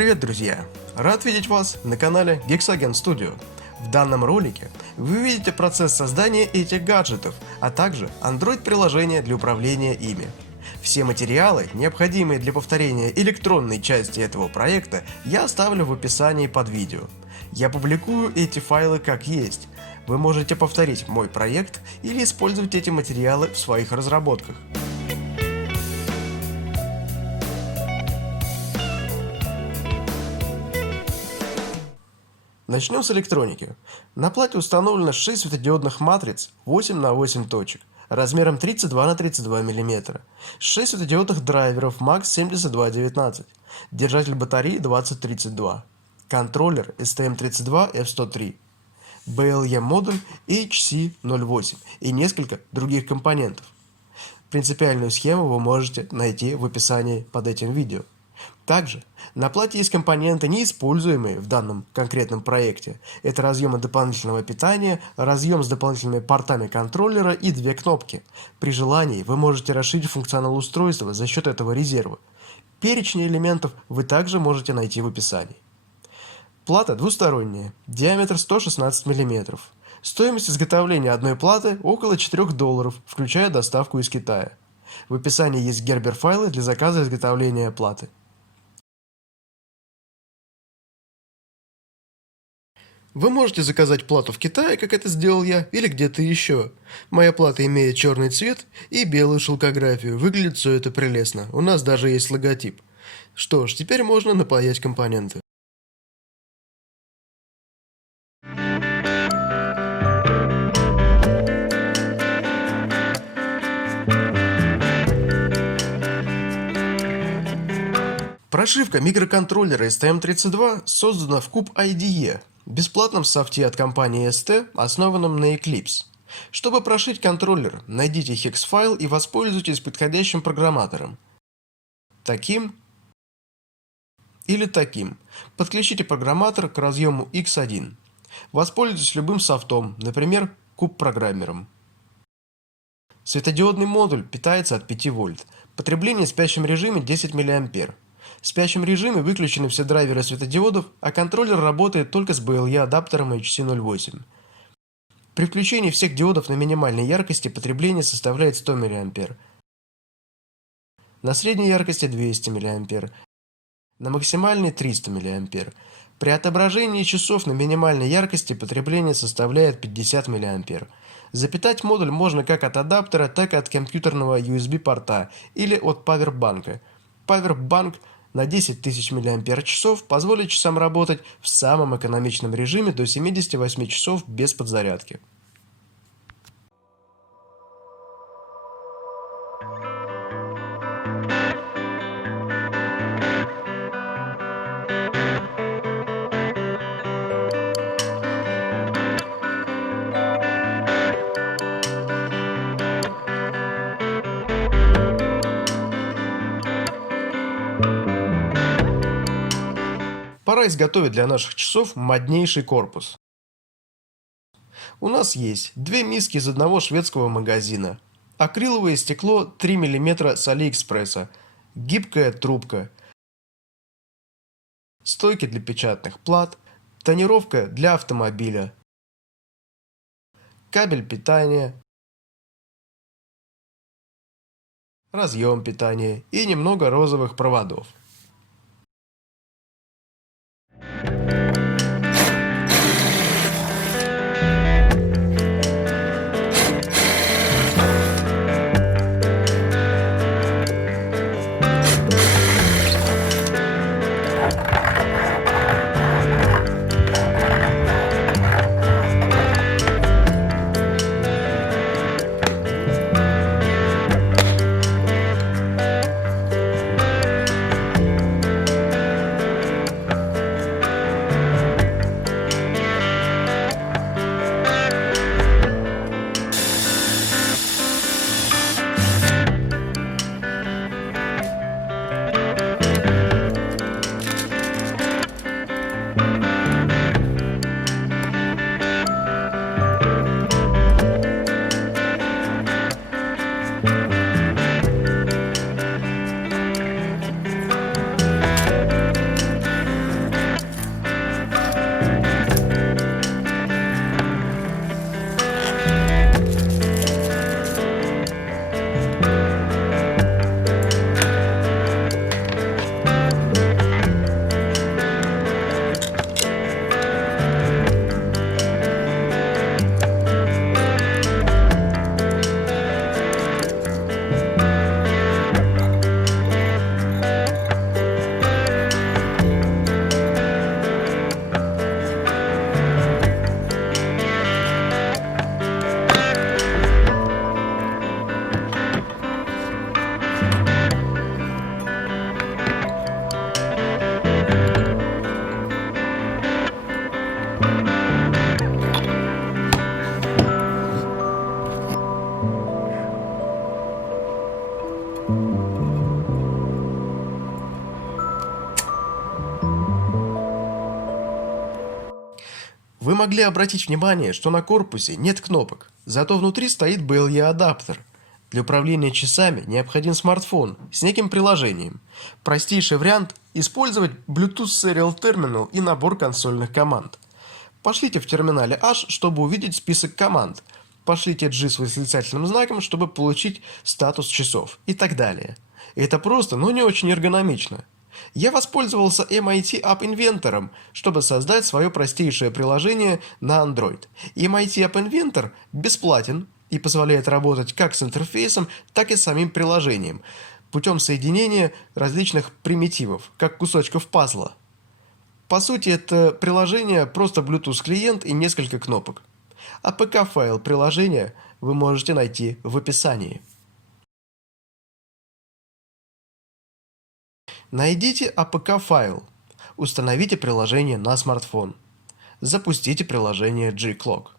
Привет, друзья! Рад видеть вас на канале Gexagen Studio. В данном ролике вы увидите процесс создания этих гаджетов, а также Android-приложение для управления ими. Все материалы, необходимые для повторения электронной части этого проекта, я оставлю в описании под видео. Я публикую эти файлы как есть. Вы можете повторить мой проект или использовать эти материалы в своих разработках. Начнем с электроники. На плате установлено 6 светодиодных матриц 8 на 8 точек, размером 32 на 32 мм, 6 светодиодных драйверов MAX 7219, держатель батареи 2032, контроллер STM32F103, BLE-модуль HC08 и несколько других компонентов. Принципиальную схему вы можете найти в описании под этим видео. Также на плате есть компоненты, не используемые в данном конкретном проекте. Это разъемы дополнительного питания, разъем с дополнительными портами контроллера и две кнопки. При желании вы можете расширить функционал устройства за счет этого резерва. Перечень элементов вы также можете найти в описании. Плата двусторонняя, диаметр 116 мм. Стоимость изготовления одной платы около $4, включая доставку из Китая. В описании есть Gerber-файлы для заказа изготовления платы. Вы можете заказать плату в Китае, как это сделал я, или где-то еще. Моя плата имеет черный цвет и белую шелкографию. Выглядит все это прелестно. У нас даже есть логотип. Что ж, теперь можно напаять компоненты. Прошивка микроконтроллера STM32 создана в Cube IDE, бесплатном софте от компании ST, основанном на Eclipse. Чтобы прошить контроллер, найдите hex-файл и воспользуйтесь подходящим программатором. Таким или таким. Подключите программатор к разъему X1. Воспользуйтесь любым софтом, например, куб-программером. Светодиодный модуль питается от 5 вольт. Потребление в спящем режиме 10 мА. В спящем режиме выключены все драйверы светодиодов, а контроллер работает только с BLE-адаптером HC08. При включении всех диодов на минимальной яркости потребление составляет 100 мА. На средней яркости 200 мА. На максимальной 300 мА. При отображении часов на минимальной яркости потребление составляет 50 мА. Запитать модуль можно как от адаптера, так и от компьютерного USB-порта или от павербанка. Павербанк на 10 тысяч мАч позволит часам работать в самом экономичном режиме до 78 часов без подзарядки. Пора изготовить для наших часов моднейший корпус. У нас есть две миски из одного шведского магазина, акриловое стекло 3 мм с Алиэкспресса, гибкая трубка, стойки для печатных плат, тонировка для автомобиля, кабель питания, разъем питания и немного розовых проводов. могли обратить внимание, что на корпусе нет кнопок, зато внутри стоит BLE-адаптер. Для управления часами необходим смартфон с неким приложением. Простейший вариант – использовать Bluetooth Serial Terminal и набор консольных команд. Пошлите в терминале H, чтобы увидеть список команд. Пошлите G с восклицательным знаком, чтобы получить статус часов и так далее. Это просто, но не очень эргономично. Я воспользовался MIT App Inventor, чтобы создать свое простейшее приложение на Android. MIT App Inventor бесплатен и позволяет работать как с интерфейсом, так и с самим приложением, путем соединения различных примитивов, как кусочков пазла. По сути, это приложение просто Bluetooth клиент и несколько кнопок. APK-файл приложения вы можете найти в описании. Найдите APK-файл, установите приложение на смартфон, запустите приложение G-Clock,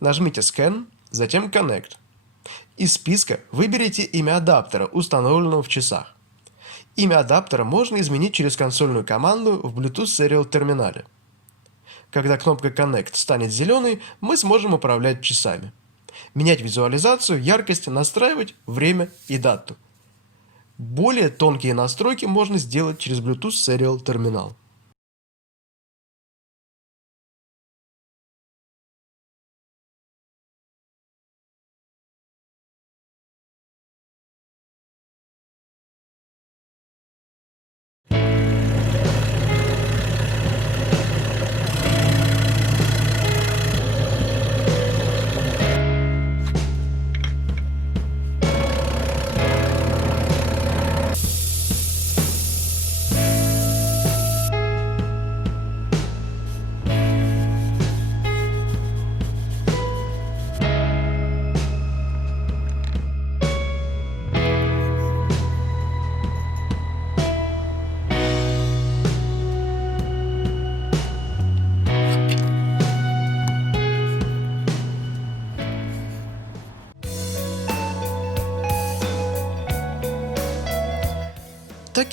нажмите Scan, затем Connect. Из списка выберите имя адаптера, установленного в часах. Имя адаптера можно изменить через консольную команду в Bluetooth Serial терминале. Когда кнопка Connect станет зеленой, мы сможем управлять часами. Менять визуализацию, яркость, настраивать время и дату. Более тонкие настройки можно сделать через Bluetooth Serial терминал.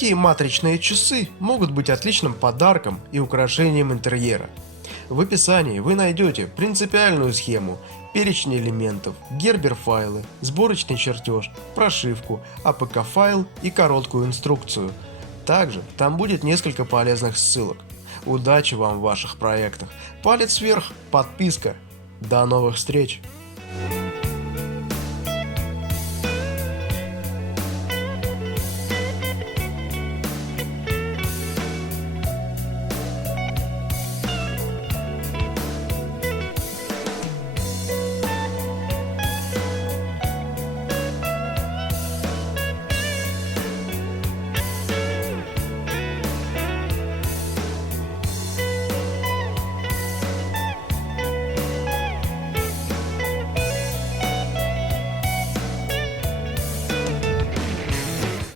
Такие матричные часы могут быть отличным подарком и украшением интерьера. В описании вы найдете принципиальную схему, перечень элементов, гербер-файлы, сборочный чертеж, прошивку, APK-файл и короткую инструкцию. Также там будет несколько полезных ссылок. Удачи вам в ваших проектах. Палец вверх, подписка. До новых встреч!